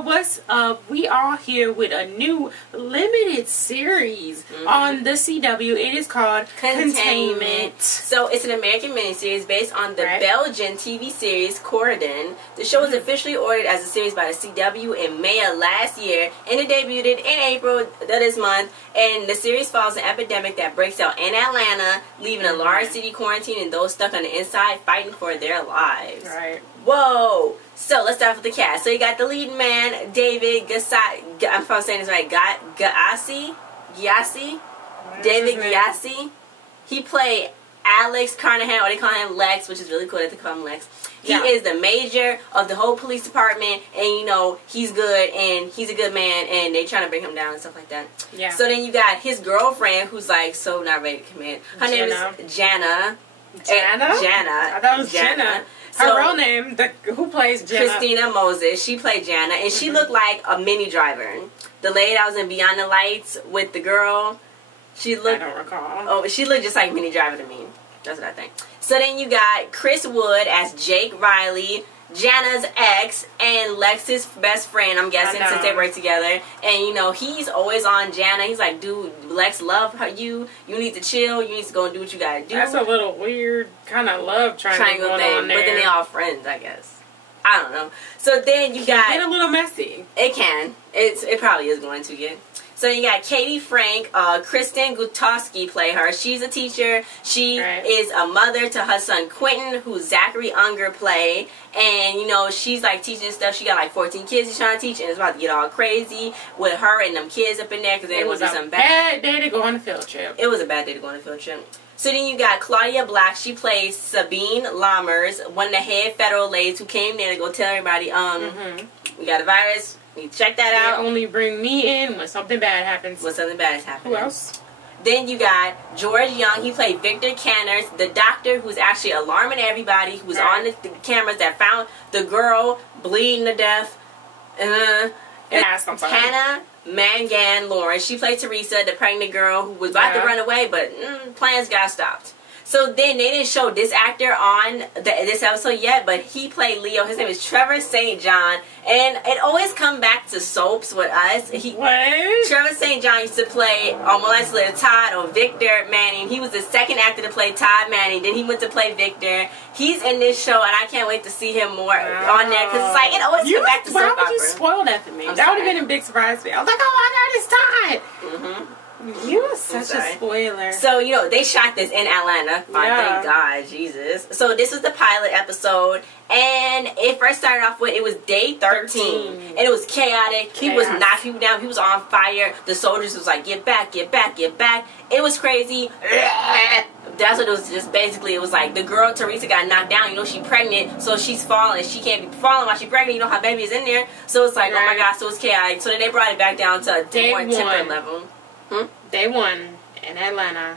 what's up? We are here with a new limited series on the CW. It is called Containment. So it's an American miniseries based on the Belgian TV series Cordon. The show was officially ordered as a series by the CW in May of last year, and it debuted in April of this month. And the series follows an epidemic that breaks out in Atlanta, leaving a large city quarantined and those stuck on the inside fighting for their lives. Right. Whoa! So let's start with the cast. So you got the lead man, David Gyasi. I'm probably saying this right. Gyasi. David Gyasi. He played Alex Carnahan, or they call him Lex, which is really cool that they call him Lex. He is the major of the whole police department, and you know he's good and he's a good man, and they trying to bring him down and stuff like that. Yeah. So then you got his girlfriend, who's like so not ready to commit. Her name is Jana. Jana? I thought it was Jenna. Her real name, who plays Jenna? Christina Moses. She played Jana, and she looked like a mini driver. The lady that was in Beyond the Lights with the girl, she looked. I don't recall. Oh, she looked just like Minnie Driver to me. That's what I think. So then you got Chris Wood as Jake Riley, Jana's ex, and Lex's best friend, I'm guessing, since they work together. And, you know, he's always on Jana. He's like, dude, Lex love you. You need to chill. You need to go and do what you gotta do. That's a little weird kind of love triangle going thing, on there. but then they all friends, I guess. I don't know. So then you got... Get a little messy. It can. It probably is going to get... So you got Katie Frank, Kristen Gutowski play her. She's a teacher. She is a mother to her son Quentin, who Zachary Unger play. And, you know, she's like teaching stuff. She got like 14 kids she's trying to teach, and it's about to get all crazy with her and them kids up in there because they want to do something bad. It was a bad day to go on a field trip. It was a bad day to go on a field trip. So then you got Claudia Black. She plays Sabine Lammers, one of the head federal ladies who came there to go tell everybody, we got a virus. You check that out. They only bring me in when something bad happens. When something bad is happening. Who else? Then you got George Young. He played Victor Canners, the doctor who's actually alarming everybody, who's on the cameras that found the girl bleeding to death. Hannah Mangan Lawrence. She played Teresa, the pregnant girl who was about to run away, but plans got stopped. So then they didn't show this actor on this episode yet, but he played Leo. His name is Trevor St. John, and it always come back to soaps with us. Trevor St. John used to play Melissa Little Todd or Victor Manning. He was the second actor to play Todd Manning. Then he went to play Victor. He's in this show, and I can't wait to see him more on there because it's like it always comes back to soap opera. Why would you spoil that for me? That would have been a big surprise to me. I was like, oh my God, it's Todd. You are such a spoiler. So, you know, they shot this in Atlanta. Thank God, Jesus. So, this was the pilot episode. And it first started off with, it was day 13. And it was chaotic. He was knocking people down. He was on fire. The soldiers was like, get back, get back, get back. It was crazy. That's what it was. Just basically, it was like the girl, Teresa, got knocked down. You know, she's pregnant. So, she's falling. She can't be falling while she's pregnant. You know, her baby is in there. So, it's like, oh my God. So, it's chaotic. So, then they brought it back down to a more temperate level. Day one in Atlanta.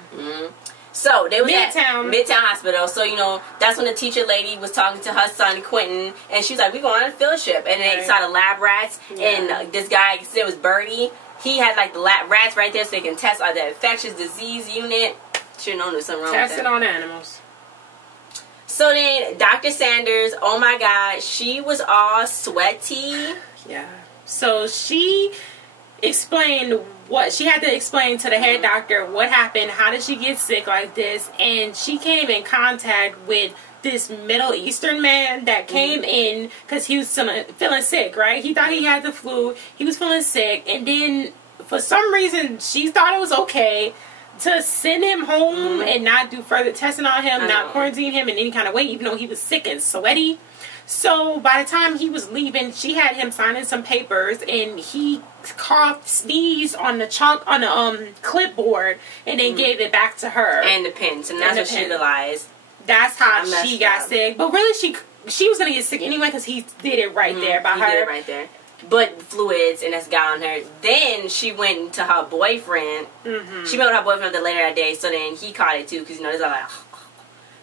So they was Midtown at Midtown Hospital. So you know that's when the teacher lady was talking to her son Quentin, and she was like, "We going on a field trip." And they saw the lab rats, and this guy, it was Birdie. He had like the lab rats right there, so they can test the infectious disease unit. Should have known there was something wrong with that. Tested on animals. So then Dr. Sanders, oh my God, she was all sweaty. Yeah. So she explained she had to explain to the head doctor what happened, how did she get sick like this, and she came in contact with this Middle Eastern man that came in because he was feeling sick, right? He thought he had the flu, he was feeling sick, and then for some reason she thought it was okay to send him home and not do further testing on him, not quarantine him in any kind of way, even though he was sick and sweaty. So by the time he was leaving, she had him signing some papers, and he coughed, sneezed on the clipboard, and then gave it back to her. And the pens, and that's what she realized. That's how she got sick. But really, she was gonna get sick anyway because he did it right there by her. He did it right there. But fluids, and that's got on her. Then she went to her boyfriend. She met with her boyfriend later that day, so then he caught it too because you know there's all like.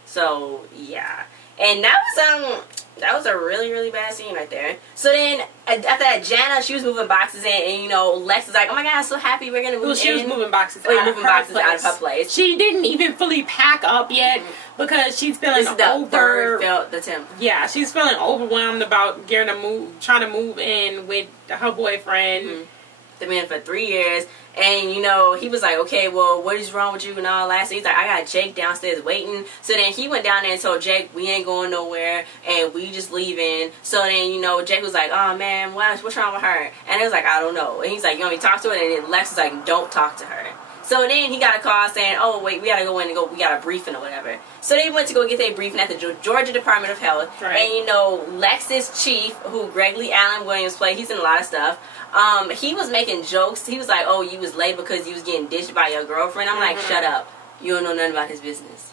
So yeah, and that was That was a really, really bad scene right there. So then, after that, Jana, she was moving boxes in, and, you know, Lex is like, oh my God, I'm so happy we're going to move in. She was moving boxes out of her place. She didn't even fully pack up yet because she's feeling the temp. Yeah, she's feeling overwhelmed about trying to move in with her boyfriend. They've been for 3 years. And, you know, he was like, okay, well, what is wrong with you and all that? So he's like, I got Jake downstairs waiting. So then he went down there and told Jake, we ain't going nowhere, and we just leaving. So then, you know, Jake was like, oh, man, what's wrong with her? And it was like, I don't know. And he's like, you want me to talk to her? And then Lex was like, don't talk to her. So then he got a call saying, oh, wait, we got to go in and we got a briefing or whatever. So they went to go get their briefing at the Georgia Department of Health. Right. And, you know, Lex's chief, who Greg Lee Allen Williams played, he's in a lot of stuff. He was making jokes. He was like, oh, you was late because you was getting ditched by your girlfriend. I'm like, shut up. You don't know nothing about his business.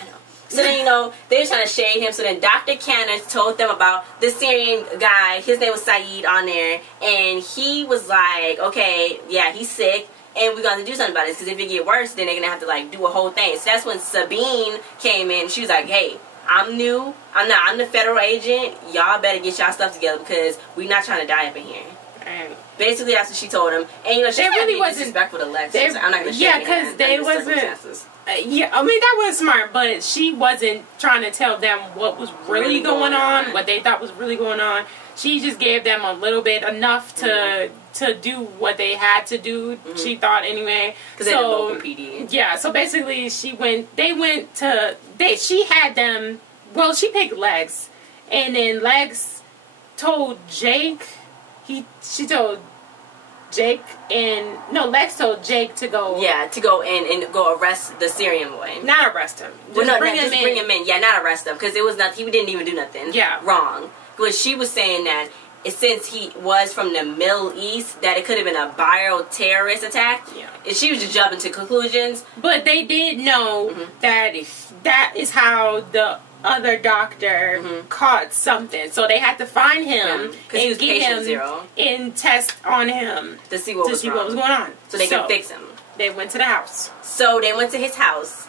I know. So then, you know, they were trying to shade him. So then Dr. Candace told them about the Syrian guy. His name was Saeed on there. And he was like, okay, yeah, he's sick. And we're going to do something about this. Because if it get worse, then they're going to have to, like, do a whole thing. So that's when Sabine came in. She was like, hey, I'm new. I'm the federal agent. Y'all better get y'all stuff together because we're not trying to die up in here. And basically, that's what she told him. And, you know, she really wasn't disrespectful to Lex. I'm not going to shake because they wasn't. Yeah, I mean, that was smart, but she wasn't trying to tell them what was really going on, what they thought was really going on. She just gave them a little bit, enough to do what they had to do. She thought anyway. Because they had a local PD. Yeah, so basically, she had them. Well, she picked Lex, and then Lex told Jake. She told Jake Lex told Jake to go. Yeah, to go in and go arrest the Syrian boy. Not arrest him. Bring him in. Yeah, not arrest him because it was not. He didn't even do nothing. Yeah, wrong. But she was saying that since he was from the Middle East, that it could have been a bioterrorist attack. Yeah, and she was just jumping to conclusions. But they did know that is how the other doctor caught something, so they had to find him and get him 0 and test on him to see what was going on, so they can fix him. They went to the house. So they went to his house.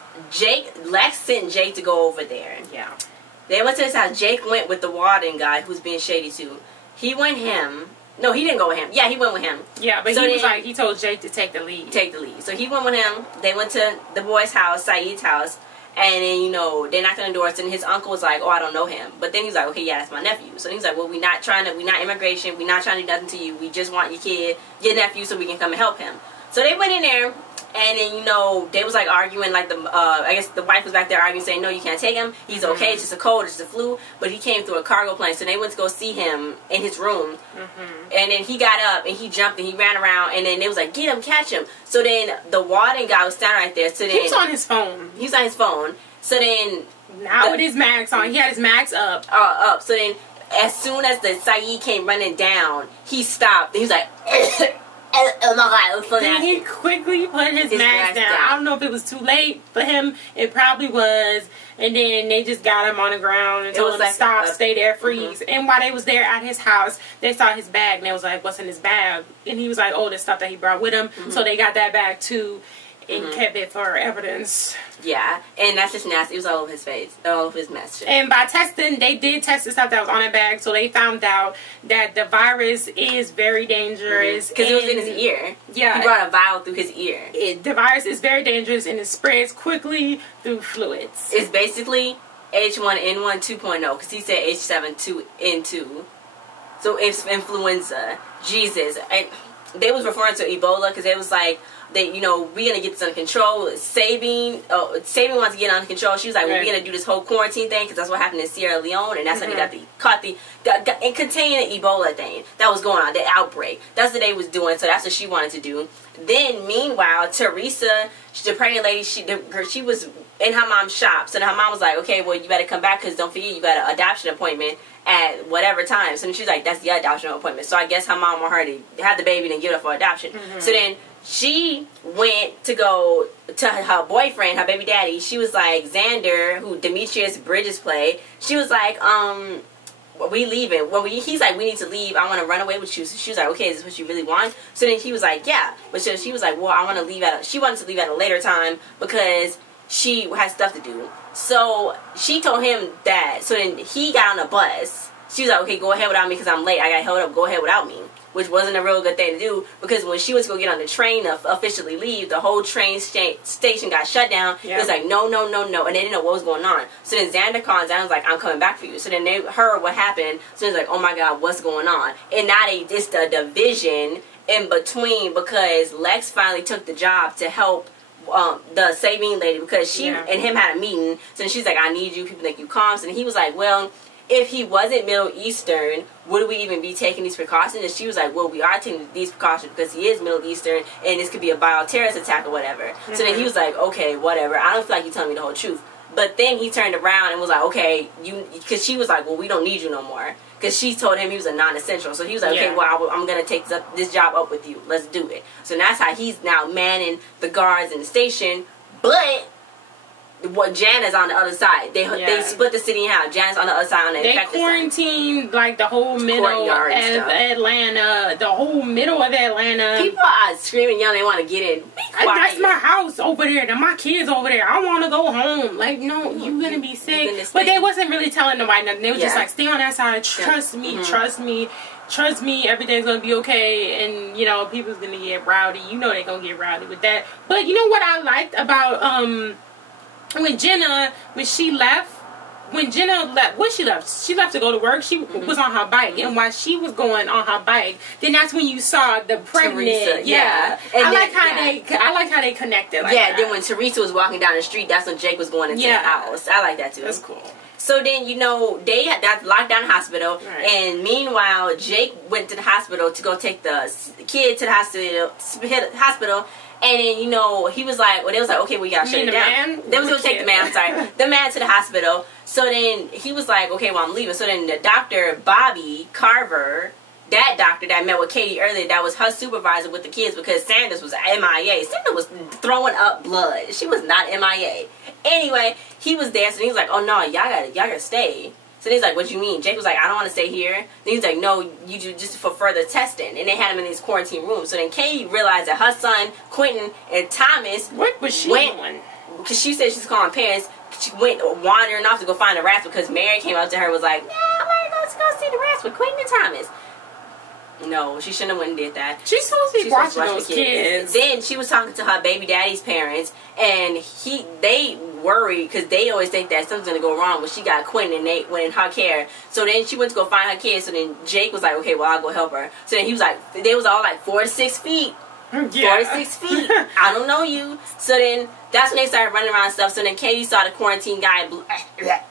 Lex sent Jake to go over there. Yeah, they went to his house. Jake went with the warden guy who's being shady too. He went him. No, he didn't go with him. Yeah, he went with him. Yeah, but so he told Jake to take the lead. So he went with him. They went to the boy's house, Saeed's house. And then, you know, they knocked on the doors, and his uncle was like, oh, I don't know him. But then he's like, okay, yeah, that's my nephew. So he's like, well, we're not immigration. We're not trying to do nothing to you. We just want your nephew, so we can come and help him. So they went in there, and then, you know, they was like arguing, like I guess the wife was back there arguing, saying, no, you can't take him. He's okay. It's just a cold. It's just a flu. But he came through a cargo plane. So they went to go see him in his room. And then he got up, and he jumped, and he ran around, and then they was like, get him, catch him. So then the warden guy was standing right there. So then he was on his phone. So then with his mask on. He had his mask up. So then as soon as the Saeed came running down, he stopped. He was like, oh my God, so then he quickly put his mask down. I don't know if it was too late for him. It probably was. And then they just got him on the ground and told him to stop, stay there, freeze. And while they was there at his house, they saw his bag, and they was like, what's in his bag? And he was like, oh, the stuff that he brought with him. So they got that bag too and kept it for evidence. Yeah, and that's just nasty. It was all over his face, all over his mess. And by testing, they did test the stuff that was on that bag, so they found out that the virus is very dangerous. Because it was in his ear. Yeah. He brought a vial through his ear. The virus is very dangerous, and it spreads quickly through fluids. It's basically H1N1 2.0, because he said H7N2. So it's influenza. Jesus. And they was referring to Ebola, because it was like, we're going to get this under control. Sabine wants to get under control. She was like, well, we're going to do this whole quarantine thing, because that's what happened in Sierra Leone, and that's how they got and contained the Ebola thing that was going on, the outbreak. That's what they was doing, so that's what she wanted to do. Then, meanwhile, Teresa, the pregnant lady, she was in her mom's shop, so then her mom was like, okay, well, you better come back, because don't forget, you got an adoption appointment at whatever time. So then she's like, that's the adoption appointment. So I guess her mom wanted her to have the baby and give it up for adoption. So then she went to go to her boyfriend, her baby daddy. She was like, Xander, who Demetrius Bridges played, she was like, we leaving. He's like, we need to leave. I want to run away with you. So she was like, okay, is this what you really want? So then he was like, yeah. But she was like, well, she wanted to leave at a later time because she has stuff to do. So she told him that. So then he got on a bus. She was like, okay, go ahead without me because I'm late. I got held up. Go ahead without me. Which wasn't a real good thing to do because when she was going to get on the train to officially leave, the whole train station got shut down. Yep. It was like, no. And they didn't know what was going on. So then Xander called. Xander was like, I'm coming back for you. So then they heard what happened. So it's like, oh my God, what's going on? And now it's the division in between because Lex finally took the job to help the Sabine lady because she and him had a meeting. So then she's like, I need you. People think you calm. And he was like, well, if he wasn't Middle Eastern, would we even be taking these precautions? And she was like, well, we are taking these precautions because he is Middle Eastern and this could be a bioterrorist attack or whatever. Mm-hmm. So then he was like, okay, whatever. I don't feel like you're telling me the whole truth. But then he turned around and was like, okay, because she was like, well, we don't need you no more. Because she told him he was a non-essential. So he was like, okay, well, I'm going to take this job up with you. Let's do it. So that's how he's now manning the guards in the station. But Jan is on the other side. They split the city in half. Jan's on the other side on the They quarantined like the whole middle of Atlanta. The whole middle of Atlanta. People are screaming, yelling, they want to get in. That's my house over there. And my kids over there. I want to go home. Like, no, you're going to be sick. But they wasn't really telling nobody nothing. They were just like, stay on that side. Trust me. Trust me. Trust me, everything's going to be okay. And, you know, people's going to get rowdy. You know they're going to get rowdy with that. But you know what I liked about when Jenna left, she left to go to work. She was on her bike, and while she was going on her bike, then that's when you saw the pregnant. Teresa, I like how they connected. Like that. Then when Teresa was walking down the street, that's when Jake was going into the house. I like that too. That's cool. So then, you know, they had that lockdown hospital, and meanwhile, Jake went to the hospital to go take the kid to the hospital. And then, you know, he was like, well, they was like, okay, we gotta shut it down. They was gonna take the man, the man to the hospital. So then he was like, okay, well, I'm leaving. So then the doctor, Bobby Carver, that doctor that met with Katie earlier, that was her supervisor with the kids because Sanders was MIA. Sanders was throwing up blood. She was not MIA. Anyway, he was there, so he was like, oh no, y'all gotta stay. So he's like, what you mean? Jake was like, I don't want to stay here. Then he's like, no, you do just for further testing. And they had him in these quarantine rooms. So then Katie realized that her son, Quentin, and Thomas what was she doing? Because she said she's calling parents. She went wandering off to go find the rats because Mary came up to her and was like, yeah, let's go see the rats with Quentin and Thomas. No, she shouldn't have went and did that. She's supposed to be watching those kids. Then she was talking to her baby daddy's parents, and they worried because they always think that something's going to go wrong when she got Quentin and Nate went in her care. So then she went to go find her kids. So then Jake was like, okay, well, I'll go help her. So then he was like, they was all like 4 to 6 feet. Yeah. 4 to 6 feet. I don't know you. So then that's when they started running around and stuff. So then Katie saw the quarantine guy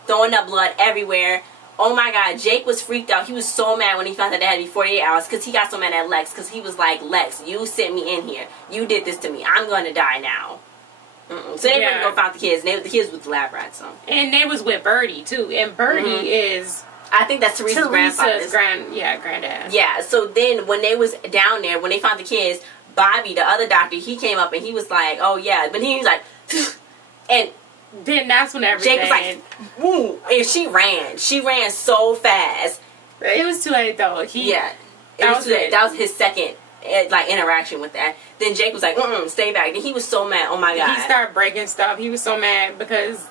throwing up blood everywhere. Oh my God, Jake was freaked out. He was so mad when he found out they had to be 48 hours because he got so mad at Lex because he was like, Lex, you sent me in here. You did this to me. I'm going to die now. So they went to go find the kids. The kids was the lab rats. So. And they was with Birdie too. And Birdie is... I think that's Teresa's grandfather's. Granddad. Yeah, so then when they was down there, when they found the kids, Bobby, the other doctor, he came up and he was like, oh yeah. But he was like... and... Then that's when everything... Jake was like, woo! And she ran so fast. It was too late though. That was his second interaction with that. Then Jake was like, stay back. And he was so mad. Oh my God. He started breaking stuff. He was so mad because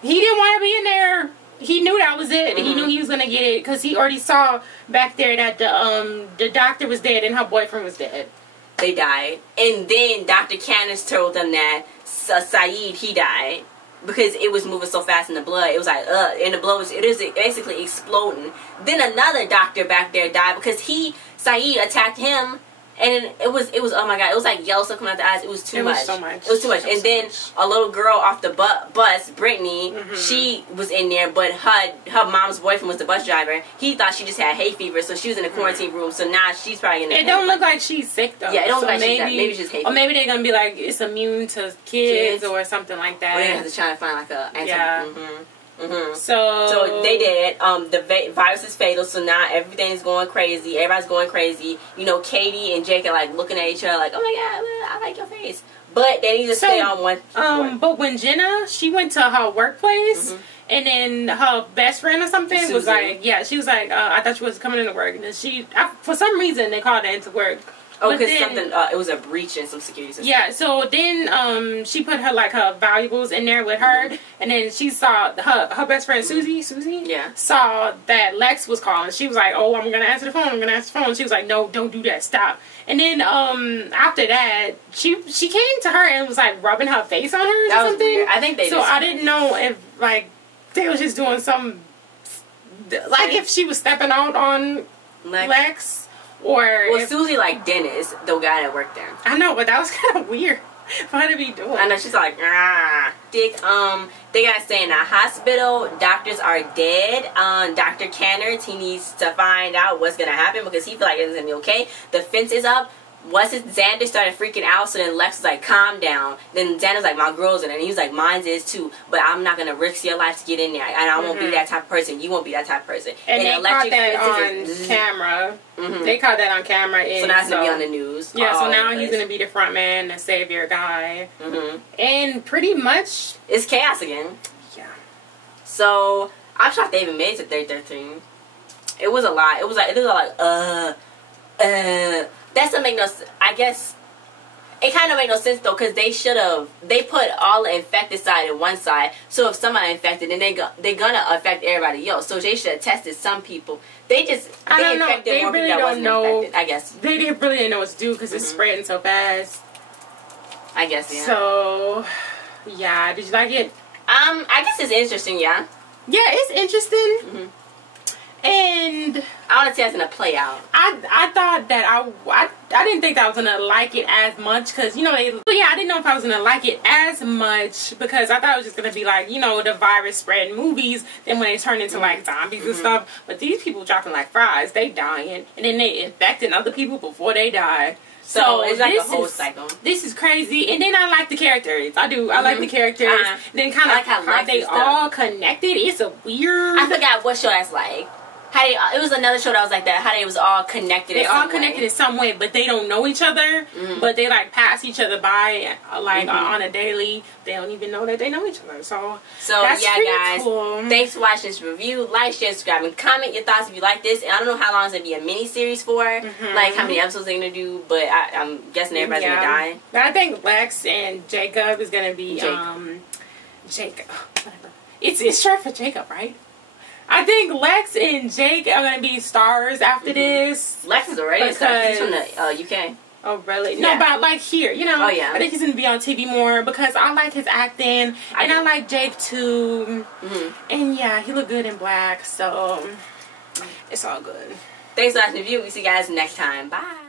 he didn't want to be in there. He knew that was it. He knew he was gonna get it because he already saw back there that the doctor was dead and her boyfriend was dead. They died. And then Dr. Candace told them that Saeed, he died. Because it was moving so fast in the blood. It was like, and the blood was basically exploding. Then another doctor back there died because Saeed attacked him. And it was oh my God, it was like yellow stuff coming out the eyes. It was too much. It was too much. And then a little girl off the bus, Brittany, she was in there, but her mom's boyfriend was the bus driver. He thought she just had hay fever, so she was in the quarantine room. So now she's probably in there. It don't look like she's sick though. Yeah, it don't look like maybe she's hay fever. Or maybe they're gonna be like it's immune to kids or something like that. Or they have to try to find like a So they did. The virus is fatal, so now everything's going crazy. Everybody's going crazy. You know, Katie and Jake are like looking at each other like, oh my God, I like your face. But they need to stay on one. But when Jenna, she went to her workplace, and then her best friend or something was like, she was like, I thought she was coming into work. And then for some reason, they called her into work. Oh, because something, it was a breach in some security system. Yeah, so then she put her valuables in there with her, and then she saw her best friend Susie saw that Lex was calling. She was like, oh, I'm going to answer the phone. She was like, no, don't do that, stop. And then after that, she came to her and was like rubbing her face on her or that something. Was weird. I think I didn't know if like they was just doing some, like if she was stepping out on Lex. Or well, Susie like Dennis, the guy that worked there. I know, but that was kind of weird for her to be doing. I know, she's like, Dick. They gotta stay in a hospital. Doctors are dead. Dr. Canners, he needs to find out what's gonna happen because he feel like it's gonna be okay. The fence is up. Xander started freaking out, so then Lex was like, calm down. Then Xander was like, my girl's in it. And he was like, mine is too. But I'm not going to risk your life to get in there. And I won't be that type of person. You won't be that type of person. And they caught that on camera. They caught that on camera. So now it's going to be on the news. Yeah, so now he's going to be the front man, the savior guy. And pretty much... it's chaos again. Yeah. So, I'm shocked they even made it to 13. It was a lot. It was like, that doesn't make no sense. I guess it kind of made no sense though, because they put all the infected side in one side. So if somebody infected, then they're gonna affect everybody else. So they should have tested some people. They don't know. They really don't know. Infected, I guess they really didn't know what to do because it's spreading so fast. I guess yeah. So yeah, did you like it? I guess it's interesting. Yeah. Yeah, it's interesting. And I want to see how it's gonna play out. I thought that I didn't think that I was gonna like it as much because I didn't know if I was gonna like it as much because I thought it was just gonna be like the virus spread movies. Then when they turn into like zombies and stuff, but these people dropping like fries, they dying and then they infecting other people before they die. So it's like a whole cycle. This is crazy, and then I like the characters. I do. I like the characters. Then kind of like how they all connected. It's a weird. I forgot what show that's like. It was another show that was like that. How they was all connected. They all connected in some way, but they don't know each other. But they like pass each other by on a daily. They don't even know that they know each other. So that's yeah, guys. Cool. Thanks for watching this review. Like, share, subscribe, and comment your thoughts if you like this. And I don't know how long it's gonna be a mini series for. Like how many episodes they're gonna do, but I'm guessing everybody's gonna die. But I think Lex and Jacob is gonna be Jacob. Whatever. It's short for Jacob, right? I think Lex and Jake are going to be stars after this. Lex is already a star. He's from the UK. Oh, really? Yeah. No, but like here, Oh, yeah. I think he's going to be on TV more because I like his acting. And I like Jake, too. And, yeah, he look good in black. So, it's all good. Thanks for watching the review. We'll see you guys next time. Bye.